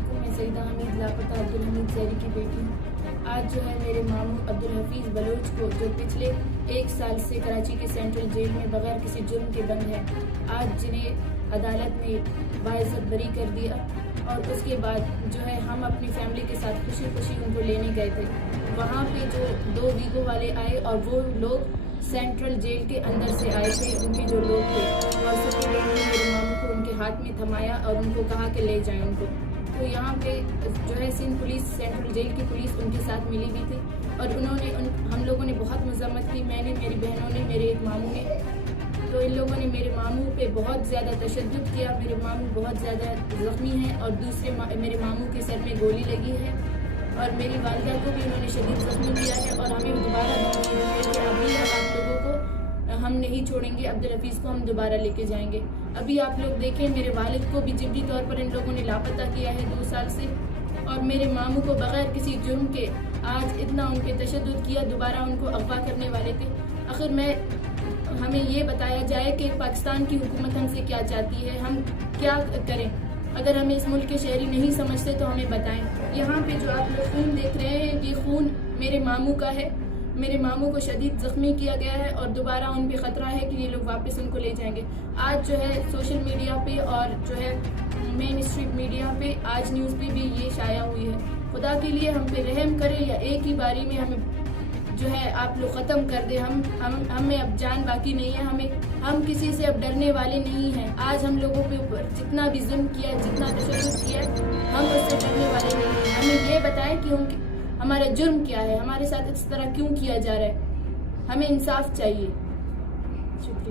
علیکم، میں سیدہ حمید لاپتہ عبدالحمید زہری کی بیٹی ہوں۔ آج جو ہے میرے ماموں عبدالحفیظ بلوچ کو، جو پچھلے 1 سال سے کراچی کے سینٹرل جیل میں بغیر کسی جرم کے بند ہے، آج جنہیں عدالت نے باعزت بری کر دیا، اور اس کے بعد جو ہے ہم اپنی فیملی کے ساتھ خوشی خوشی ان کو لینے گئے تھے۔ وہاں پہ جو 2 ویگو والے آئے اور وہ لوگ سینٹرل جیل کے اندر سے آئے تھے، ان کے جو لوگ تھے، اور سپرڈینٹ نے میرے ماموں کو ان کے ہاتھ میں تھمایا اور ان کو کہا کہ لے جائیں ان کو۔ تو یہاں پہ جو ہے سندھ پولیس، سینٹرل جیل کی پولیس ان کے ساتھ ملی ہوئی تھی، اور ہم لوگوں نے بہت مذمت کی، میں نے، میری بہنوں نے، میرے ایک ماموں نے۔ تو ان لوگوں نے میرے ماموں پہ بہت زیادہ تشدد کیا، میرے ماموں بہت زیادہ زخمی ہیں، اور دوسرے میرے ماموں کے سر میں گولی لگی ہے، اور میری والدہ کو بھی انہوں نے شدید زخمی کیا ہے، اور ہمیں دوبارہ دھمکی دی ہے کہ ابھی آپ لوگوں کو ہم نہیں چھوڑیں گے، عبدالحفیظ کو ہم دوبارہ لے کے جائیں گے۔ ابھی آپ لوگ دیکھیں، میرے والد کو بھی جبری طور پر ان لوگوں نے لاپتہ کیا ہے 2 سال سے، اور میرے ماموں کو بغیر کسی جرم کے آج اتنا ان پہ تشدد کیا، دوبارہ ان کو اغوا کرنے والے تھے۔ آخر ہمیں یہ بتایا جائے کہ پاکستان کی حکومت ہم سے کیا چاہتی ہے، ہم کیا کریں؟ اگر ہمیں اس ملک کے شہری نہیں سمجھتے تو ہمیں بتائیں۔ یہاں پہ جو آپ لوگ خون دیکھ رہے ہیں، یہ خون میرے ماموں کا ہے، میرے ماموں کو شدید زخمی کیا گیا ہے، اور دوبارہ ان پہ خطرہ ہے کہ یہ لوگ واپس ان کو لے جائیں گے۔ آج جو ہے سوشل میڈیا پہ اور جو ہے مین اسٹریم میڈیا پہ، آج نیوز پہ بھی یہ شائع ہوئی ہے۔ خدا کے لیے ہم پہ رحم کرے، یا ایک ہی باری میں ہمیں جو ہے آپ لوگ ختم کر دے۔ ہمیں اب جان باقی نہیں ہے، ہم کسی سے اب ڈرنے والے نہیں ہیں۔ آج ہم لوگوں پہ اوپر جتنا بھی ظلم کیا، جتنا تشدد کیا، ہم اس سے ڈرنے والے نہیں ہیں۔ ہمیں یہ بتائیں کہ ہمارا جرم کیا ہے، ہمارے ساتھ اس طرح کیوں کیا جا رہا ہے، ہمیں انصاف چاہیے۔ شکریہ۔